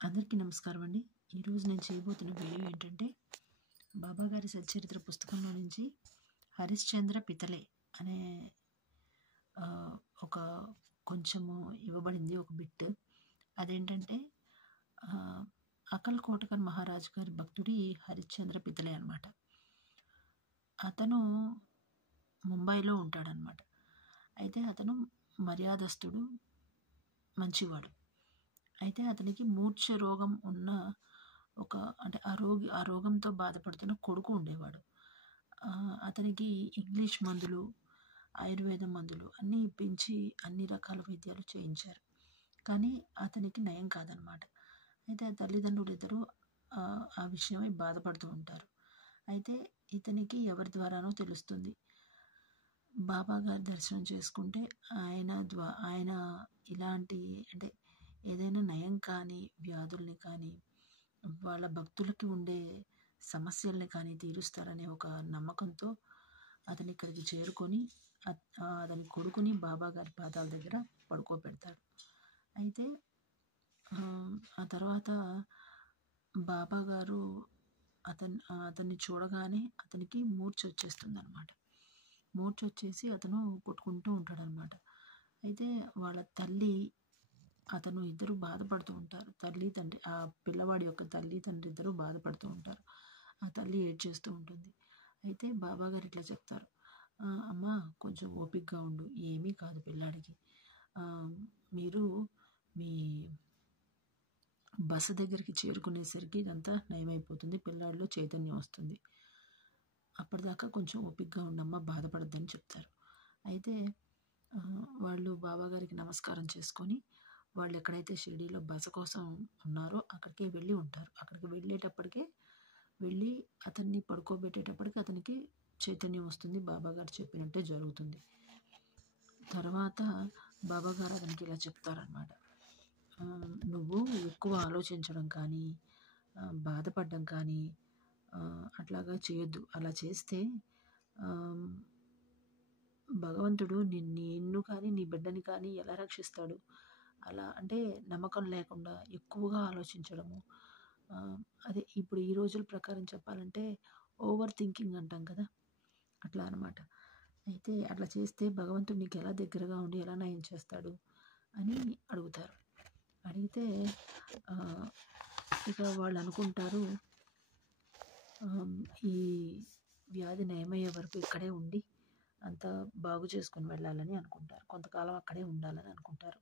అందరికీ నమస్కారం అండి. ఈరోజు నేను చేయబోతున్న వీడియో ఏంటంటే, బాబాగారి సచ్చరిత్ర పుస్తకంలో నుంచి హరిశ్చంద్ర పితలే అనే ఒక కొంచెము ఇవ్వబడింది ఒక బిట్. అదేంటంటే అకల్ కోటకర్ మహారాజు గారి భక్తుడి హరిశ్చంద్ర పితలే అనమాట. అతను ముంబైలో ఉంటాడనమాట. అయితే అతను మర్యాదస్తుడు, మంచివాడు. అయితే అతనికి మూర్ఛ రోగం ఉన్న అంటే ఆ రోగంతో బాధపడుతున్న కొడుకు ఉండేవాడు. అతనికి ఇంగ్లీష్ మందులు, ఆయుర్వేద మందులు అన్నీ ఇప్పించి అన్ని రకాల వైద్యాలు చేయించారు. కానీ అతనికి నయం కాదనమాట. అయితే ఆ తల్లిదండ్రులు ఇద్దరు ఆ విషయమై బాధపడుతూ ఉంటారు. అయితే ఇతనికి ఎవరి ద్వారానో తెలుస్తుంది. బాబా గారి దర్శనం చేసుకుంటే ఆయన ఇలాంటి అంటే ఏదైనా నయం కాని వ్యాధుల్ని కానీ, వాళ్ళ భక్తులకి ఉండే సమస్యల్ని కానీ తీరుస్తారనే ఒక నమ్మకంతో అతను ఇక్కడికి చేరుకొని అతని కొడుకుని బాబా గారి పాదాల దగ్గర పడుకోబెడతాడు. అయితే ఆ తర్వాత బాబా గారు అతన్ని చూడగానే అతనికి మూర్ఛ వచ్చేస్తుంది అనమాట. మూర్ఛ వచ్చేసి అతను కొట్టుకుంటూ ఉంటాడనమాట. అయితే వాళ్ళ తల్లి అతను ఇద్దరు బాధపడుతూ ఉంటారు. తల్లి తండ్రి, ఆ పిల్లవాడి యొక్క తల్లి తండ్రి ఇద్దరు బాధపడుతూ ఉంటారు. ఆ తల్లి ఏడ్చేస్తూ ఉంటుంది. అయితే బాబా గారు ఇట్లా చెప్తారు, అమ్మ కొంచెం ఓపికగా ఉండు, ఏమీ కాదు పిల్లాడికి, మీరు మీ బస్సు దగ్గరికి చేరుకునేసరికి ఇదంతా నయమైపోతుంది, పిల్లాడిలో చైతన్యం వస్తుంది, అప్పటిదాకా కొంచెం ఓపికగా ఉండమ్మా, బాధపడద్దని చెప్తారు. అయితే వాళ్ళు బాబాగారికి నమస్కారం చేసుకొని వాళ్ళు ఎక్కడైతే షిరిడీలో బస కోసం ఉన్నారో అక్కడికి వెళ్ళి ఉంటారు. అక్కడికి వెళ్ళి అతన్ని పడుకోబెట్టేటప్పటికి అతనికి చైతన్యం వస్తుంది. బాబాగారు చెప్పినట్టే జరుగుతుంది. తర్వాత బాబాగారు అతనికి ఇలా చెప్తారనమాట, నువ్వు ఎక్కువ ఆలోచించడం కానీ, బాధపడడం కానీ అట్లాగా చేయొద్దు. అలా చేస్తే భగవంతుడు నిన్ను కానీ నీ బిడ్డని కానీ ఎలా రక్షిస్తాడు? అలా అంటే నమ్మకం లేకుండా ఎక్కువగా ఆలోచించడము, అదే ఇప్పుడు ఈ రోజుల ప్రకారం చెప్పాలంటే ఓవర్ థింకింగ్ అంటాం కదా, అట్లా అనమాట. అయితే అట్లా చేస్తే భగవంతుడు నీకు ఎలా దగ్గరగా ఉండి ఎలా నయం చేస్తాడు అని అడుగుతారు. అడిగితే ఇక వాళ్ళు అనుకుంటారు, ఈ వ్యాధి నయమయ్యే వరకు ఇక్కడే ఉండి అంతా బాగు చేసుకొని వెళ్ళాలని అనుకుంటారు. కొంతకాలం అక్కడే ఉండాలని అనుకుంటారు.